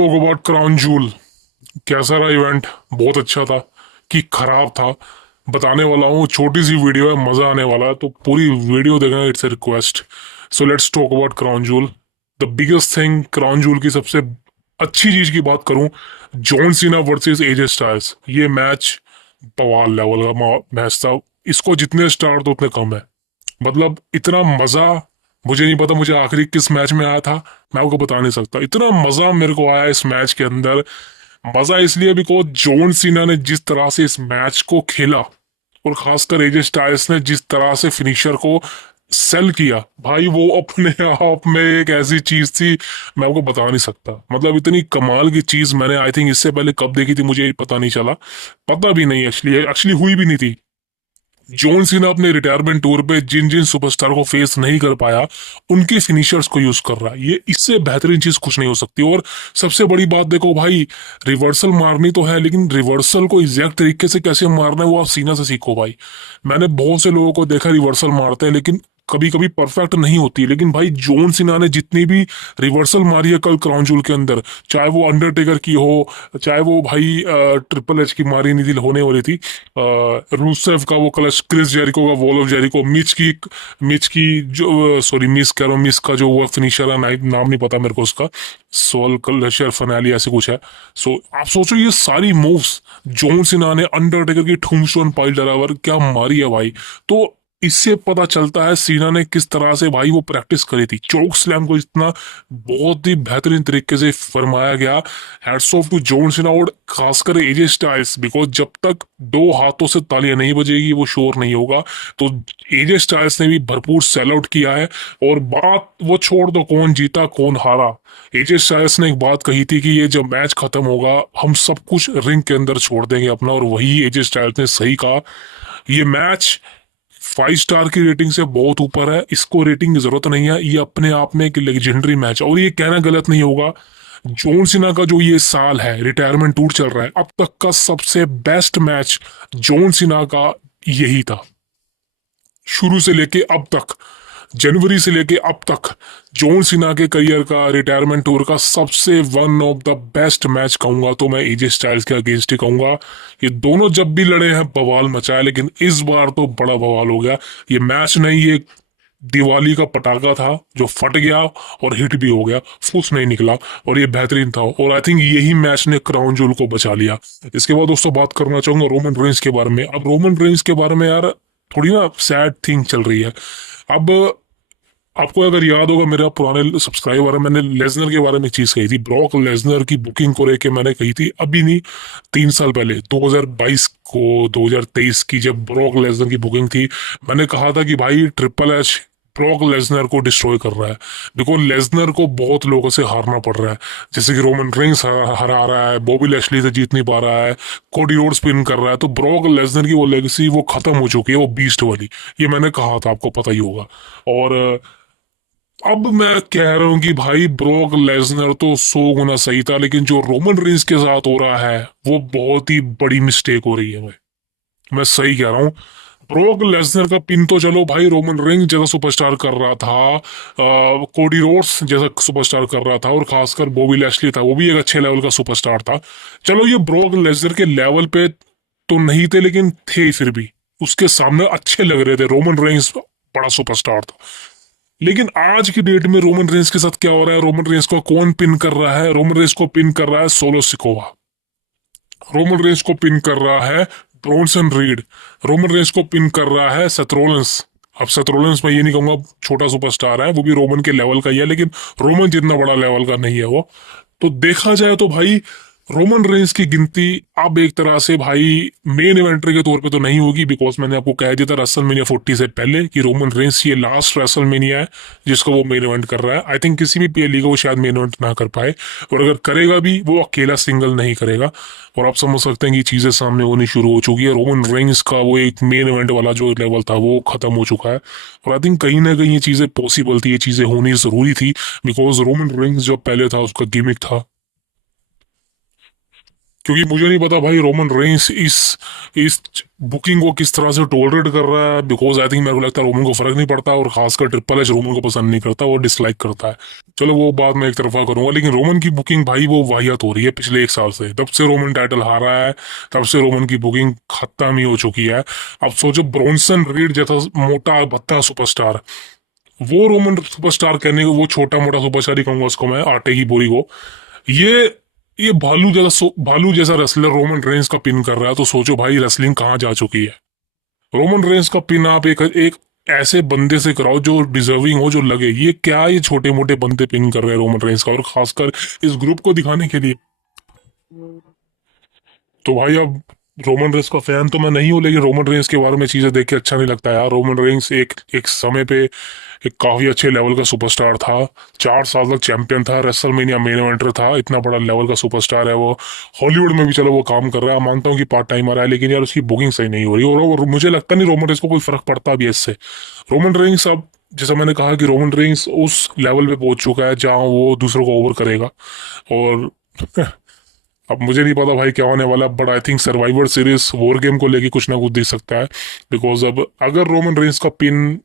Talk about crown joule. कैसा रहा event? बहुत अच्छा था कि खराब था, बताने वाला हूँ। छोटी सी वीडियो है, मजा आने वाला है, तो पूरी वीडियो देखना, it's a request. So let's talk about crown joule. The biggest thing, crown joule की सबसे अच्छी चीज की बात करूं, John Cena versus AJ Styles. ये मैच बवाल लेवल का मैच था। इसको जितने स्टार तो उतने कम है। मतलब इतना मजा मुझे नहीं पता, मुझे आखिरी किस मैच में आया था, मैं आपको बता नहीं सकता। इतना मजा मेरे को आया इस मैच के अंदर। मजा इसलिए बिकॉज जॉन सीना ने जिस तरह से इस मैच को खेला, और खासकर एजे स्टाइल्स ने जिस तरह से फिनिशर को सेल किया, भाई वो अपने आप में एक ऐसी चीज थी, मैं आपको बता नहीं सकता। मतलब इतनी कमाल की चीज मैंने आई थिंक इससे पहले कब देखी थी मुझे पता नहीं चला, पता भी नहीं, एक्चुअली हुई भी नहीं थी। जॉन सीना अपने रिटायरमेंट टूर पे जिन जिन सुपरस्टार को फेस नहीं कर पाया, उनके फिनिशर्स को यूज कर रहा है। ये इससे बेहतरीन चीज कुछ नहीं हो सकती। और सबसे बड़ी बात देखो भाई, रिवर्सल मारनी तो है, लेकिन रिवर्सल को एग्जैक्ट तरीके से कैसे मारना है वो आप सीना से सीखो भाई। मैंने बहुत से लोगों को देखा रिवर्सल मारते हैं, लेकिन कभी कभी परफेक्ट नहीं होती। लेकिन भाई जॉन सीना ने जितनी भी रिवर्सल मारी है कल क्राउन जूल के अंदर, चाहे वो अंडरटेकर की हो, चाहे वो भाई ट्रिपल एच की मारी नहीं थी, होने वाली थी, रूसेफ का वो क्लच, क्रिस जेरिको का वॉल ऑफ जेरिको, मिच की जो, सॉरी मिस कह रहा हूँ, मिस का जो वो फिनिशर है, नाम नहीं पता मेरे को उसका, सोल क्लशर फनाली ऐसे कुछ है। सो आप सोचो ये सारी मूव्स जॉन सीना ने अंडरटेकर की टूम्बस्टोन पाइल ड्राइवर क्या मारी है भाई। तो इससे पता चलता है सीना ने किस तरह से भाई वो प्रैक्टिस करी थी। चोक स्लैम को इतना बहुत ही बेहतरीन तरीके से फरमाया गया। Hats off to John Cena और खासकर एजे स्टाइल्स, बिकॉज जब तक दो हाथों से तालियां नहीं बजेगी वो शोर नहीं होगा। तो एजे स्टाइल्स ने भी भरपूर सेल आउट किया है। और बात वो छोड़ दो कौन जीता कौन हारा, एजे स्टाइल्स ने एक बात कही थी कि ये जब मैच खत्म होगा हम सब कुछ रिंग के अंदर छोड़ देंगे अपना, और वही एजे स्टाइल्स ने सही कहा। ये मैच 5 स्टार की रेटिंग से बहुत ऊपर है, इसको रेटिंग की जरूरत नहीं है। ये अपने आप में एक लेजेंडरी मैच है, और ये कहना गलत नहीं होगा, जॉन सीना का जो ये साल है, रिटायरमेंट टूर चल रहा है, अब तक का सबसे बेस्ट मैच जॉन सीना का यही था। शुरू से लेके अब तक, जनवरी से लेके अब तक, जॉन सीना के करियर का, रिटायरमेंट टूर का सबसे one of the best match कहूंगा तो मैं एजे स्टाइल्स के अगेंस्ट ही कहूंगा। ये दोनों जब भी लड़े हैं बवाल मचाया, लेकिन इस बार तो बड़ा बवाल हो गया। ये मैच नहीं, ये दिवाली का पटाखा था जो फट गया और हिट भी हो गया, फूस नहीं निकला, और ये बेहतरीन था। और आई थिंक यही मैच ने क्राउन जूल को बचा लिया। इसके बाद दोस्तों बात करना चाहूंगा रोमन रेंज के बारे में। अब रोमन रेंज के बारे में यार थोड़ी ना सैड थिंग चल रही है। अब आपको अगर याद होगा, मेरा पुराने सब्सक्राइबर है, मैंने लेजनर के बारे में एक चीज कही थी, ब्रॉक लेजनर की बुकिंग को लेके मैंने कही थी, अभी नहीं 3 साल पहले 2022 को, 2023 की जब ब्रॉक लेजनर की बुकिंग थी, मैंने कहा था कि भाई ट्रिपल एच ब्रॉक लेजनर को डिस्ट्रॉय कर रहा है। देखो लेजनर को बहुत लोगों से हारना पड़ रहा है, जैसे कि रोमन रेंस हरा रहा है, बॉबी लैशली से जीत नहीं पा रहा है, कोडी रोड्स पिन कर रहा है, तो ब्रॉक लेजनर की वो लेगेसी वो खत्म हो चुकी है, वो बीस्ट वाली। ये मैंने कहा था, आपको पता ही होगा। और अब मैं कह रहा हूं कि भाई ब्रॉक लेसनर तो 100 गुना सही था, लेकिन जो रोमन रेंज के साथ हो रहा है वो बहुत ही बड़ी मिस्टेक हो रही है। मैं सही कह रहा हूँ। ब्रॉक लेसनर का पिन तो चलो भाई रोमन रेंज जैसा सुपरस्टार कर रहा था, कोडी रोड्स जैसा सुपरस्टार कर रहा था, और खासकर बॉबी लैशली था, वो भी एक अच्छे लेवल का सुपरस्टार था। चलो ये ब्रॉक लेसनर के लेवल पे तो नहीं थे, लेकिन थे फिर भी, उसके सामने अच्छे लग रहे थे। रोमन रेंज बड़ा सुपरस्टार था। लेकिन आज की डेट में रोमन रेंस के साथ क्या हो रहा है? रोमन रेंस को कौन पिन कर रहा है? रोमन रेंस को पिन कर रहा है सोलो सिकोवा। रोमन रेंस को पिन कर रहा है ब्रॉन्सन रीड। रोमन रेंस को पिन कर रहा है सेथ रोलिंस। अब सेथ रोलिंस मैं ये नहीं कहूंगा छोटा सुपरस्टार है, वो भी रोमन के लेवल का ही है, लेकिन रोमन जितना बड़ा लेवल का नहीं है वो। तो देखा जाए तो भाई रोमन रेंस की गिनती अब एक तरह से भाई मेन इवेंटर के तौर पे तो नहीं होगी, बिकॉज मैंने आपको कह दिया था रेसलमेनिया 40 से पहले कि रोमन रेंस ये लास्ट रेसलमेनिया है जिसको वो मेन इवेंट कर रहा है। आई थिंक किसी भी पीएलई को वो शायद मेन इवेंट ना कर पाए, और अगर करेगा भी वो अकेला सिंगल नहीं करेगा। और आप समझ सकते हैं कि चीजें सामने होनी शुरू हो चुकी है। रोमन रेंस का वो एक मेन इवेंट वाला जो लेवल था वो खत्म हो चुका है, और आई थिंक कहीं ना कहीं ये चीजें पॉसिबल थी, ये चीजें होनी जरूरी थी, बिकॉज रोमन रेंस जो पहले था उसका गिमिक था, क्योंकि मुझे नहीं पता भाई रोमन रेंस इस बुकिंग को किस तरह से टॉलरेट कर रहा है, बिकॉज आई थिंक मेरे को लगता है रोमन को फर्क नहीं पड़ता, और खासकर ट्रिपल एच रोमन को पसंद नहीं करता, वो डिसलाइक करता है। चलो वो बात मैं एक तरफा करूंगा, लेकिन रोमन की बुकिंग भाई वो वाहियात हो रही है पिछले 1 साल से, तब से रोमन टाइटल हारा है, तब से रोमन की बुकिंग खत्म ही हो चुकी है। अब सोचो ब्रॉन्सन रीड जैसा मोटा भत्ता सुपरस्टार, वो रोमन सुपरस्टार कहने को, वो छोटा मोटा सुपरस्टार ही कहूंगा उसको मैं, आटे की बोरी को। ये ये भालू जैसा रेसलर रोमन रेंस का पिन कर रहा है, तो सोचो भाई रेसलिंग कहाँ जा चुकी है। रोमन रेंस का पिन आप एक ऐसे बंदे से कराओ जो डिजर्विंग हो, जो लगे। ये क्या, ये छोटे मोटे बंदे पिन कर रहे हैं रोमन रेंस का, और खासकर इस ग्रुप को दिखाने के लिए। तो भाई अब रोमन रेंस का फैन तो मैं नहीं हूँ, लेकिन रोमन रेंस के बारे में चीजें देख के अच्छा नहीं लगता यार। रोमन रेंस एक एक समय पे एक काफी अच्छे लेवल का सुपरस्टार था, 4 साल तक चैंपियन था, रेसलमेनिया मेन इवेंटर था, इतना बड़ा लेवल का सुपरस्टार है वो। हॉलीवुड में भी चलो वो काम कर रहा है, मानता हूँ कि पार्ट टाइम आ रहा है, लेकिन यार उसकी बुकिंग सही नहीं हो रही, और मुझे लगता नहीं रोमन रेंस को कोई फर्क पड़ता भी है इससे। रोमन रेंस अब, जैसा मैंने कहा कि रोमन रेंस उस लेवल पे पहुंच चुका है जहां वो दूसरों को ओवर करेगा, और अब मुझे नहीं पता भाई क्या होने वाला, but I think survivor series war game को लेके कुछ ना कुछ दिख सकता है। बिकॉज अब अगर रोमन रेंस का पिन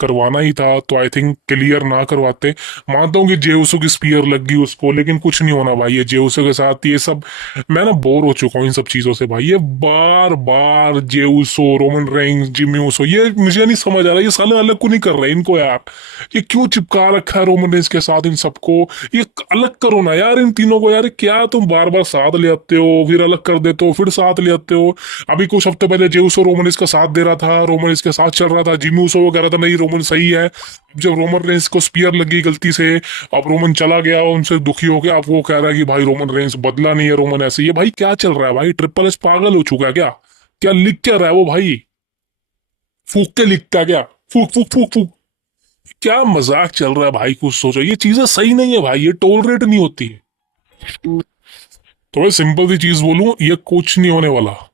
करवाना ही था तो आई थिंक क्लियर ना करवाते। मानता हूँ कि जेउसो की स्पीयर लग गई उसको, लेकिन कुछ नहीं होना भाई, ये जेउसो के साथ ये सब, मैं ना बोर हो चुका हूँ इन सब चीजों से भाई। ये बार बार जेउसो, रोमन रेंस, जिमी ऊसो, ये मुझे नहीं समझ आ रहा, ये साले अलग को नहीं कर रहे इनको यार। ये क्यों चिपका रखा है रोमन रेंस के साथ इन सबको, ये अलग करो ना यार इन तीनों को यार। क्या तुम बार बार साथ ले आते हो, फिर अलग कर देते हो, फिर साथ ले आते हो। अभी कुछ हफ्ते पहले जेउसो रोमन इसका साथ दे रहा था, रोमन इसके साथ चल रहा था, जिमी ऊसो वो कह रहा था नहीं रोमन सही है। जब रोमन रेंस को स्पीयर लगी गलती से, अब रोमन चला गया उनसे दुखी हो गया, अब वो कह रहा है कि भाई रोमन रेंस बदला नहीं है, रोमन ऐसे ही है। भाई क्या चल रहा है भाई, ट्रिपल एच पागल हो चुका है क्या? क्या लिख क्या रहा है वो भाई, फूक के लिखता है क्या? फूक फूक फूक फूक, क्या मजाक चल रहा है भाई? कुछ सोचो, ये चीजें सही नहीं है भाई, ये टॉलरेट नहीं होती है। तो मैं सिंपल सी चीज बोलूं, ये कुछ नहीं होने वाला।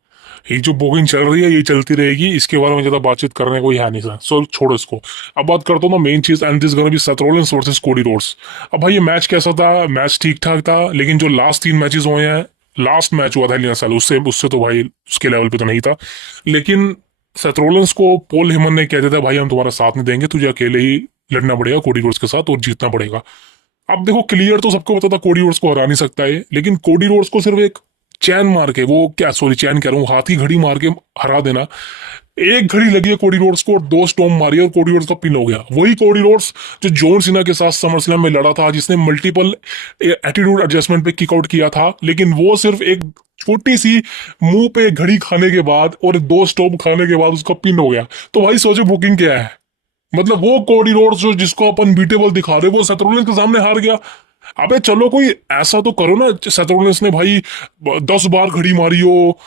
ये जो बोगिंग चल रही है ये चलती रहेगी, इसके बारे में ज्यादा बातचीत करने को ही है नहीं सर, सो छोड़ो इसको। अब बात करता हूँ ना मेन चीज, and this gonna be Seth Rollins versus Cody Rhodes. अब भाई ये मैच कैसा था? मैच ठीक ठाक था, लेकिन जो लास्ट 3 मैचेस हुए हैं, लास्ट मैच हुआ था लिया साल, उससे उससे तो भाई उसके लेवल पे तो नहीं था। लेकिन सेथ रॉलिंस को पॉल हेमन ने कह दिया था भाई हम तुम्हारा साथ नहीं देंगे, तुझे अकेले ही लड़ना पड़ेगा कोडी रोड्स के साथ और जीतना पड़ेगा। अब देखो क्लियर तो सबको पता था कोडी रोड्स को हरा नहीं सकता है, लेकिन कोडी रोड्स को सिर्फ एक चैन मार के, वो क्या सॉरी चैन कह रहा हूँ, हाथ की घड़ी मार के हरा देना। एक घड़ी लगी है कोडी रोड्स को और 2 स्टॉम्प मारी है और कोडी रोड्स का पिन हो गया। वही कोडी रोड्स जो जॉन सीना के साथ समरस्लैम में लड़ा था, जिसने मल्टीपल एटीट्यूड एडजस्टमेंट पे किक आउट किया था, लेकिन वो सिर्फ एक छोटी सी मुंह पे घड़ी खाने के बाद और 2 स्टॉम्प खाने के बाद उसका पिन हो गया। तो भाई सोचो बुकिंग क्या है। मतलब वो कोडी रोड्स जो जिसको अपन बीटेबल दिखा रहे, वो सेथ के सामने हार गया। अबे चलो कोई ऐसा तो करो ना, सेथ ने भाई 10 बार घड़ी मारी हो,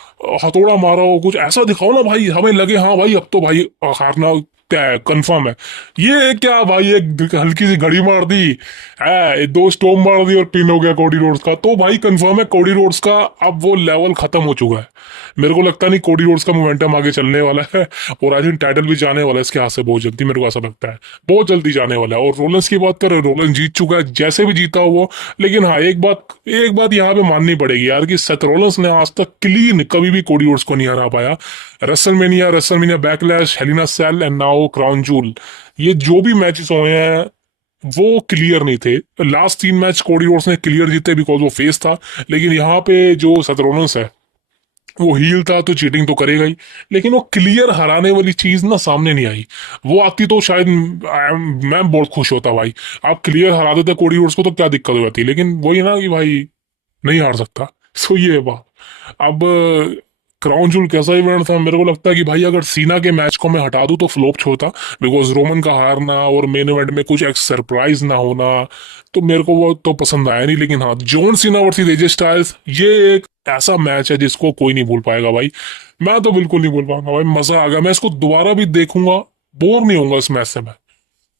हथौड़ा मारा हो, कुछ ऐसा दिखाओ ना भाई, हमें लगे हाँ भाई अब तो भाई हारना क्या है, कंफर्म है। ये क्या भाई, एक हल्की सी घड़ी मार दी है, 2 स्टोम मार दी और पिन हो गया कोडी रोड्स का, तो भाई कंफर्म है कोडी रोड्स का अब वो लेवल खत्म हो चुका है। मेरे को लगता नहीं कोडी रोड्स का मोमेंटम आगे चलने वाला है, और आई थिंक टाइटल भी जाने वाला है इसके हाथ से बहुत जल्दी, मेरे को ऐसा लगता है बहुत जल्दी जाने वाला है। और रोलेंस की बात करें, रोलेंस जीत चुका है जैसे भी जीता हो वो, लेकिन हाँ एक बात यहाँ पे माननी पड़ेगी यार कि सेथ रोलेंस ने आज तक क्लीन कभी भी कोडी रोड्स को नहीं हरा पाया। WrestleMania Backlash, Hell in a Cell and now Crown Jewel, ये जो भी मैचेस हुए हैं वो क्लियर नहीं थे। लास्ट 3 मैच कोडी रोड्स ने क्लियर जीते बिकॉज वो फेस था, लेकिन यहाँ पे जो सेथ रोलेंस है वो हील था तो चीटिंग तो करेगा ही, लेकिन वो क्लियर हराने वाली चीज ना सामने नहीं आई। वो आती तो शायद मैं बहुत खुश होता भाई, आप क्लियर हरा देते कोडी रोड्स को तो क्या दिक्कत हो जाती, लेकिन वही ना कि भाई नहीं हार सकता। सो ये है बात। अब क्राउन जूल कैसा इवेंट था? मेरे को लगता है कि भाई अगर सीना के मैच को मैं हटा दूं तो फ्लॉप छोड़ता, बिकॉज रोमन का हारना और मेन इवेंट में कुछ एक सरप्राइज ना होना, तो मेरे को वो तो पसंद आया नहीं। लेकिन हाँ, John Cena versus AJ Styles, ये एक ऐसा मैच है जिसको कोई नहीं भूल पाएगा भाई। मैं तो बिल्कुल नहीं भूल पाऊंगा भाई, मजा आ गया, मैं इसको दोबारा भी देखूंगा, बोर नहीं होऊंगा इस मैच से मैं,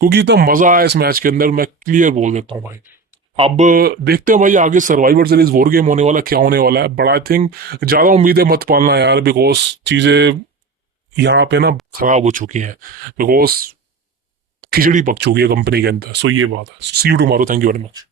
क्योंकि इतना मजा आया इस मैच के अंदर, मैं क्लियर बोल देता हूँ भाई। अब देखते हैं भाई आगे सर्वाइवर सीरीज वॉर गेम होने वाला क्या होने वाला है, बट आई थिंक ज्यादा उम्मीदें मत पालना यार, बिकॉज चीजें यहाँ पे ना खराब हो चुकी हैं, बिकॉज खिचड़ी पक चुकी है कंपनी के अंदर। सो ये बात है। See you tomorrow, thank you very much.